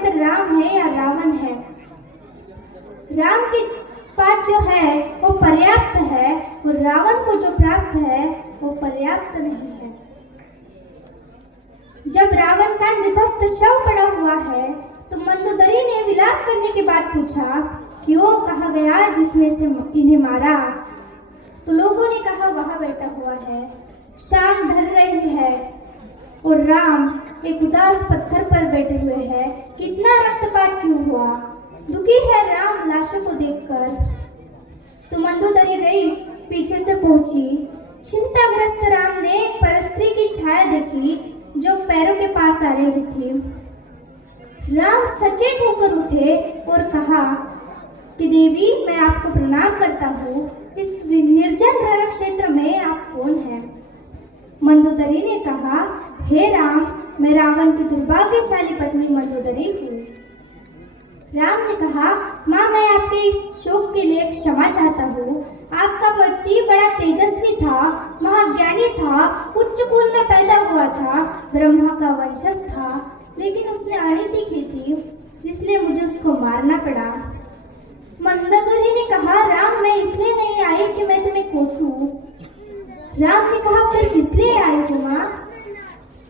अंतर राम है या रावण है। राम के पास जो है वो पर्याप्त है और रावण को जो प्राप्त है वो पर्याप्त नहीं है। जब रावण का निधस्त शव पड़ा हुआ है तो मंदोदरी ने विलाप करने के बाद पूछा, क्यों कहा गया जिसने से इन्हें मारा? तो लोगों ने कहा, वहां बैठा हुआ है, शाम ढल रही है और राम एक उदास पत्थर पर बैठे हुए हैं। कितना रक्तपात क्यों हुआ? दुखी है राम लाशों को देखकर। तो मंदोदरी गई, पीछे से पहुंची। चिंताग्रस्त राम ने एक परस्त्री की छाया देखी जो पैरों के पास आ रही थी। राम सचेत होकर उठे और कहा कि देवी, मैं आपको प्रणाम करता हूँ। इस निर्जन रण क्षेत्र में आप कौन हैं? मंदोदरी ने कहा, हे राम, मैं रावण की दुर्भाग्यशाली पत्नी मंदोदरी हूँ। राम ने कहा, माँ, मैं आपके इस शोक के लिए क्षमा चाहता हूँ। आपका पति बड़ा तेजस्वी था, महाज्ञानी था, उच्च कुल में पैदा हुआ था, ब्रह्मा का वंशज था, लेकिन उसने अनीति की थी, इसलिए मुझे उसको मारना पड़ा। मंदोदरी ने कहा, राम, मैं इसलिए नहीं आई कि मैं तुम्हें कोसूं। राम ने कहा, फिर किस लिए आई हो माँ?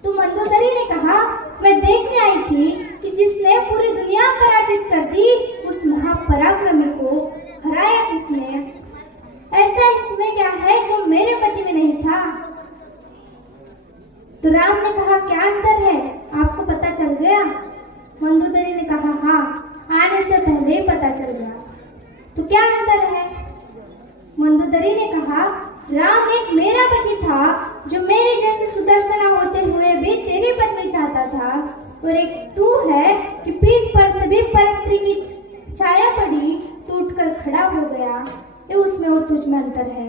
तो मंदोदरी ने कहा, मैं देखने आई थी कि जिसने पूरी दुनिया पराजित कर दी, उस महापराक्रमी को हराया किसने? ऐसा इसमें क्या है जो मेरे पति में नहीं था? तो राम ने कहा, क्या अंतर है, आपको पता चल गया? मंदोदरी ने कहा, हाँ, आने से पहले ही पता चल गया। तो क्या अंतर है? मंदोदरी ने कहा, राम एक मेरा पति था जो मेरे जैसे सुदर्शना होते हुए भी तेरी पत्नी चाहता था, और एक तू है कि पीठ पर सभी परस्त्री की छाया पड़ी, टूटकर खड़ा हो गया। ये उसमें और तुझ में अंतर है।